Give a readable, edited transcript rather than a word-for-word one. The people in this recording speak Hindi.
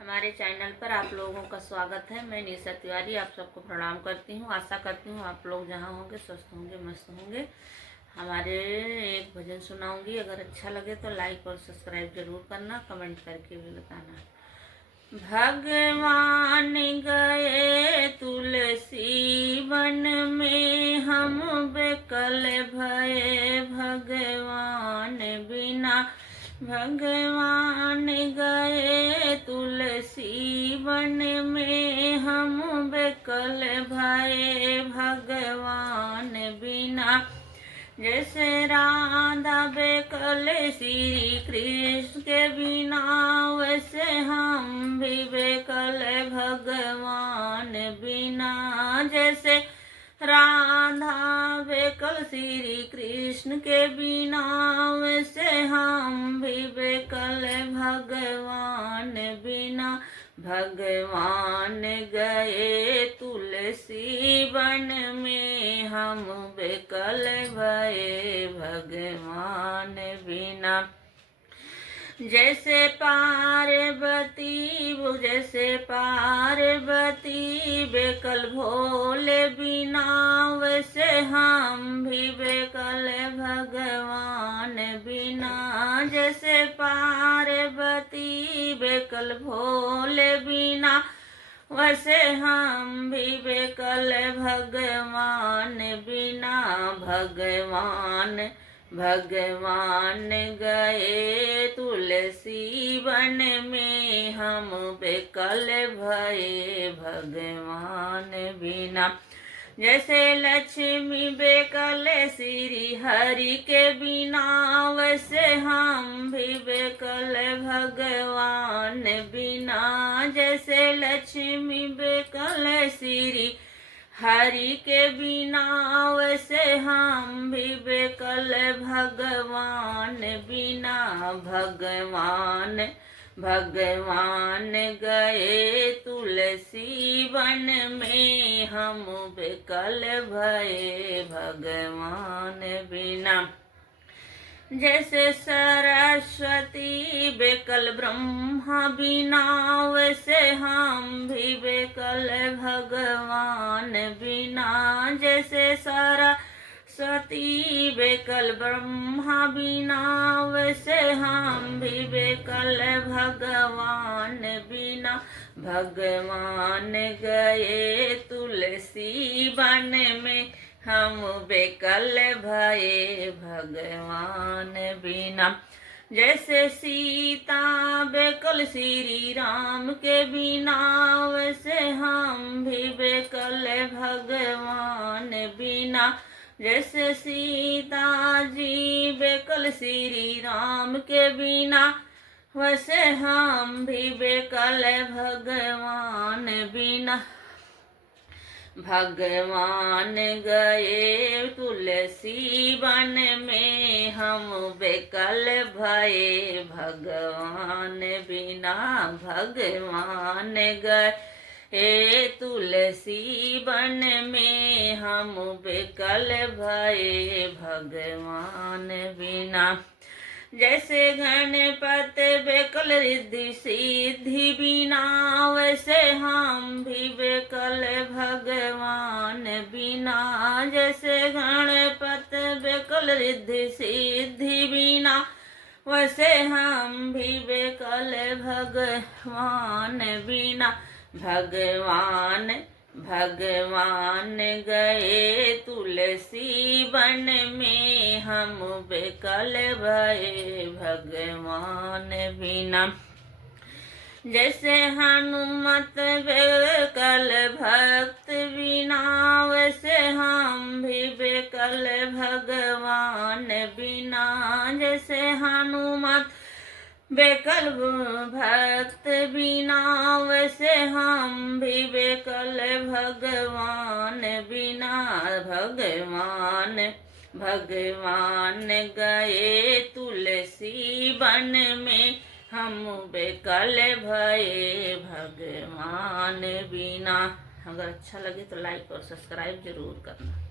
हमारे चैनल पर आप लोगों का स्वागत है। मैं निशा तिवारी आप सबको प्रणाम करती हूँ। आशा करती हूँ आप लोग जहाँ होंगे स्वस्थ होंगे, मस्त होंगे। हमारे एक भजन सुनाऊंगी, अगर अच्छा लगे तो लाइक और सब्सक्राइब जरूर करना, कमेंट करके भी बताना। भगवान गए तुलसी वन में, हम बेकल भये भगवान बिना। भगवान गए तुलसी वन में, हम बेकल भये भगवान बिना। जैसे राधा बेकल श्री कृष्ण के बिना, वैसे हम भी बेकल भगवान बिना। जैसे राधा बेकल श्री कृष्ण के बिना, वैसे हम भी बेकल भगवान बिना। भगवान गए तुलसी वन में, हम बेकल भये भगवान बिना। जैसे पार्वती बेकल भोले बिना, वैसे हम भी बेकल भगवान बिना। जैसे पार्वती बेकल भोले बिना, वैसे हम भी बेकल भगवान बिना। भगवान गए तुलसी वन में, हम बेकल भये भगवान बिना। जैसे लक्ष्मी बेकल श्री हरि के बिना, वैसे हम भी बेकल भगवान बिना। जैसे लक्ष्मी बेकल श्री हरि के बिना, वैसे हम भी बेकल भगवान बिना। भगवान गए तुलसी वन में, हम बेकल भये भगवान बिना। जैसे सरस्वती बेकल ब्रह्मा बिना, वैसे हम भी बेकल भगवान बिना। जैसे सरस्वती बेकल ब्रह्मा बिना, वैसे हम भी बेकल भगवान बिना। भगवान गए तुलसी वन में, हम बेकल भये भगवान बिना। जैसे सीता बेकल श्री राम के बिना, वैसे हम भी बेकल भगवान बिना। जैसे सीता जी बेकल श्री राम के बिना, वैसे हम भी बेकल भगवान बिना। भगवान गए तुलसी वन में, हम बेकल भये भगवान बिना। भगवान गए तुलसी वन में, हम बेकल भये भगवान बिना। जैसे गणपति बेकल रिद्धि सिद्धि बिना, वैसे हम भी बेकल भगवान बिना। जैसे गणपति बेकल रिद्धि सिद्धि बिना, वैसे हम भी बेकल भगवान बिना। भगवान गए तुलसी वन में, हम बेकल भये भगवान बिना। जैसे हनुमत बेकल भक्त बिना, वैसे हम भी बेकल भगवान बिना। जैसे हनुमत बेकल भक्त बिना, वैसे हम भी बेकल भगवान बिना। भगवान गए तुलसी वन में, हम बेकल भये भगवान बिना। अगर अच्छा लगे तो लाइक और सब्सक्राइब जरूर करना।